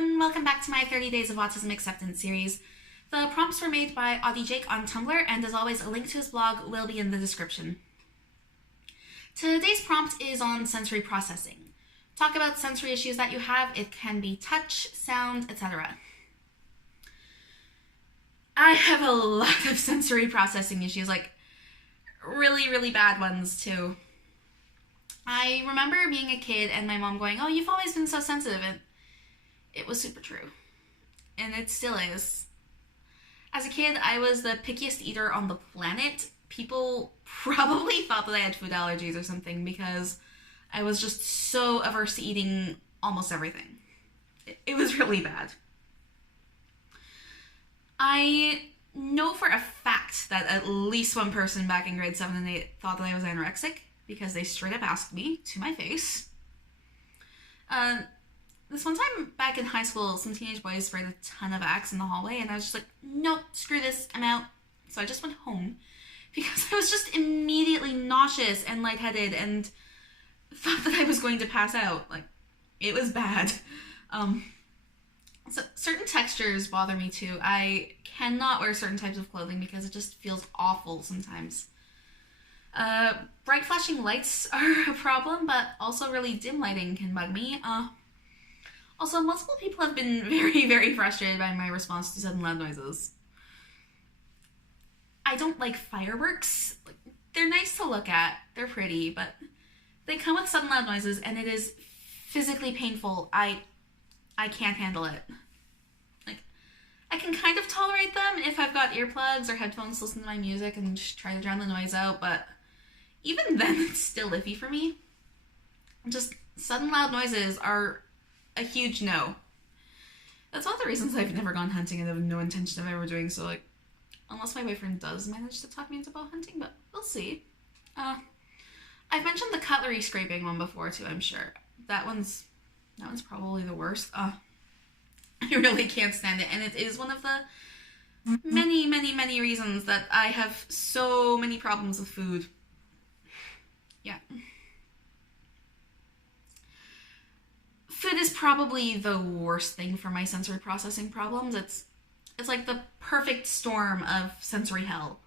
everyone, welcome back to my 30 Days of Autism Acceptance series. The prompts were made by Autie-Jake on Tumblr, and as always, a link to his blog will be in the description. Today's prompt is on sensory processing. Talk about sensory issues that you have. It can be touch, sound, etc. I have a lot of sensory processing issues, like really bad ones too. I remember being a kid and my mom going, "Oh, you've always been so sensitive," and it was super true. And it still is. As a kid, I was the pickiest eater on the planet. People probably thought that I had food allergies or something because I was just so averse to eating almost everything. It was really bad. I know for a fact that at least one person back in grade 7 and 8 thought that I was anorexic because they straight up asked me to my face. This one time back in high school, some teenage boys sprayed a ton of Axe in the hallway, and I was just like, nope, screw this, I'm out. So I just went home because I was just immediately nauseous and lightheaded and thought that I was going to pass out. Like, it was bad. So certain textures bother me too. I cannot wear certain types of clothing because it just feels awful sometimes. Bright flashing lights are a problem, but also really dim lighting can bug me. Also, multiple people have been very frustrated by my response to sudden loud noises. I don't like fireworks. They're nice to look at, they're pretty, but they come with sudden loud noises and it is physically painful. I can't handle it. Like, I can kind of tolerate them if I've got earplugs or headphones to listen to my music and just try to drown the noise out, but even then it's still iffy for me. Just sudden loud noises are a huge no. That's one of the reasons I've never gone hunting and have no intention of ever doing so, like, unless my boyfriend does manage to talk me into bow hunting, but we'll see. I've mentioned the cutlery scraping one before too, I'm sure. That one's probably the worst. I really can't stand it, and it is one of the many reasons that I have so many problems with food. Yeah. Food is probably the worst thing for my sensory processing problems. It's like the perfect storm of sensory hell.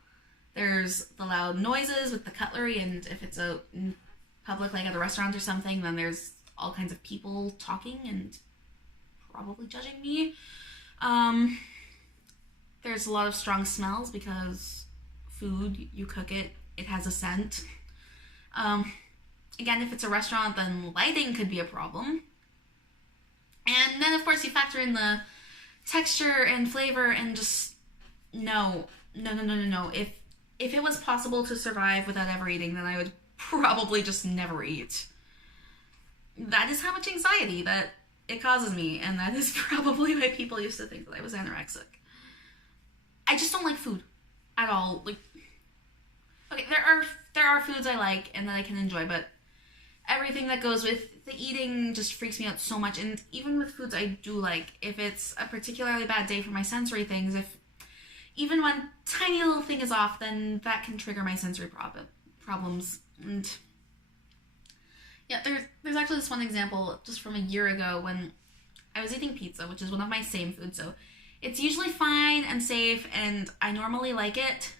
There's the loud noises with the cutlery, and if it's out in public, like at a restaurant or something, then there's all kinds of people talking and probably judging me. There's a lot of strong smells because food, you cook it, it has a scent. Again, if it's a restaurant, then lighting could be a problem. And then, of course, you factor in the texture and flavor and just, no. If it was possible to survive without ever eating, then I would probably just never eat. That is how much anxiety that it causes me, and that is probably why people used to think that I was anorexic. I just don't like food at all. Like, okay, there are foods I like and that I can enjoy, but everything that goes with the eating just freaks me out so much. And even with foods I do like, if it's a particularly bad day for my sensory things, if even one tiny little thing is off, then that can trigger my sensory problems. And yeah, there's actually this one example just from a year ago when I was eating pizza, which is one of my same foods, so it's usually fine and safe, and I normally like it.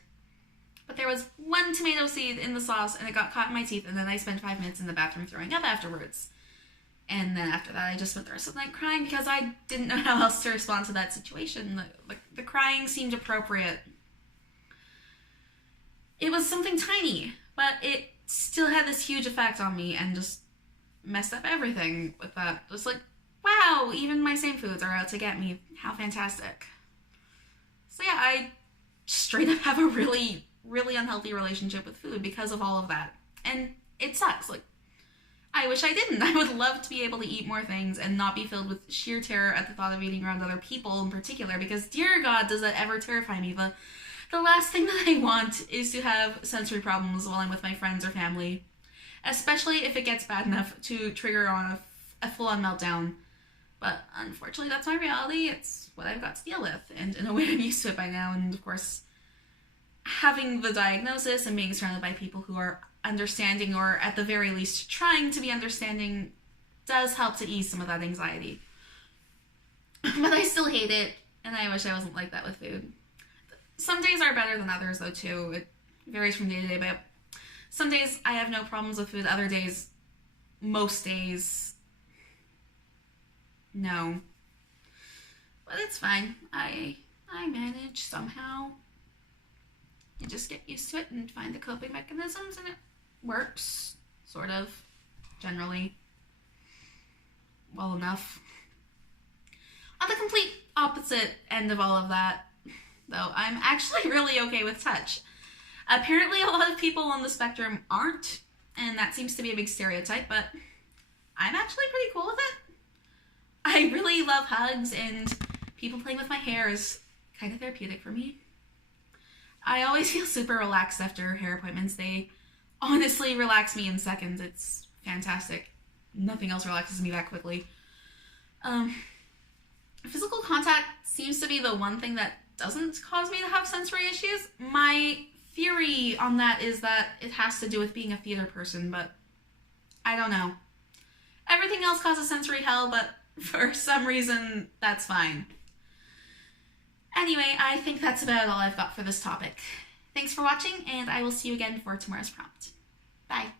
But there was one tomato seed in the sauce, and it got caught in my teeth, and then I spent 5 minutes in the bathroom throwing up afterwards. And then after that, I just spent the rest of the night crying because I didn't know how else to respond to that situation. The crying seemed appropriate. It was something tiny, but it still had this huge effect on me and just messed up everything with that. Just like, wow, even my same foods are out to get me. How fantastic. So yeah, I straight up have a really unhealthy relationship with food because of all of that. And it sucks. Like, I wish I didn't. I would love to be able to eat more things and not be filled with sheer terror at the thought of eating around other people in particular, because dear God, does that ever terrify me. The last thing that I want is to have sensory problems while I'm with my friends or family, especially if it gets bad enough to trigger on a full-on meltdown. But unfortunately, that's my reality. It's what I've got to deal with, and in a way I'm used to it by now. And of course, having the diagnosis and being surrounded by people who are understanding, or at the very least trying to be understanding, does help to ease some of that anxiety. But I still hate it, and I wish I wasn't like that with food. Some days are better than others, though, too. It varies from day to day, but some days I have no problems with food. Other days, most days, no. But it's fine. I manage somehow. You just get used to it and find the coping mechanisms, and it works, sort of, generally, well enough. On the complete opposite end of all of that, though, I'm actually really okay with touch. Apparently a lot of people on the spectrum aren't, and that seems to be a big stereotype, but I'm actually pretty cool with it. I really love hugs, and people playing with my hair is kind of therapeutic for me. I always feel super relaxed after hair appointments. They honestly relax me in seconds. It's fantastic. Nothing else relaxes me that quickly. Physical contact seems to be the one thing that doesn't cause me to have sensory issues. My theory on that is that it has to do with being a theater person, but I don't know. Everything else causes sensory hell, but for some reason, that's fine. Anyway, I think that's about all I've got for this topic. Thanks for watching, and I will see you again for tomorrow's prompt. Bye.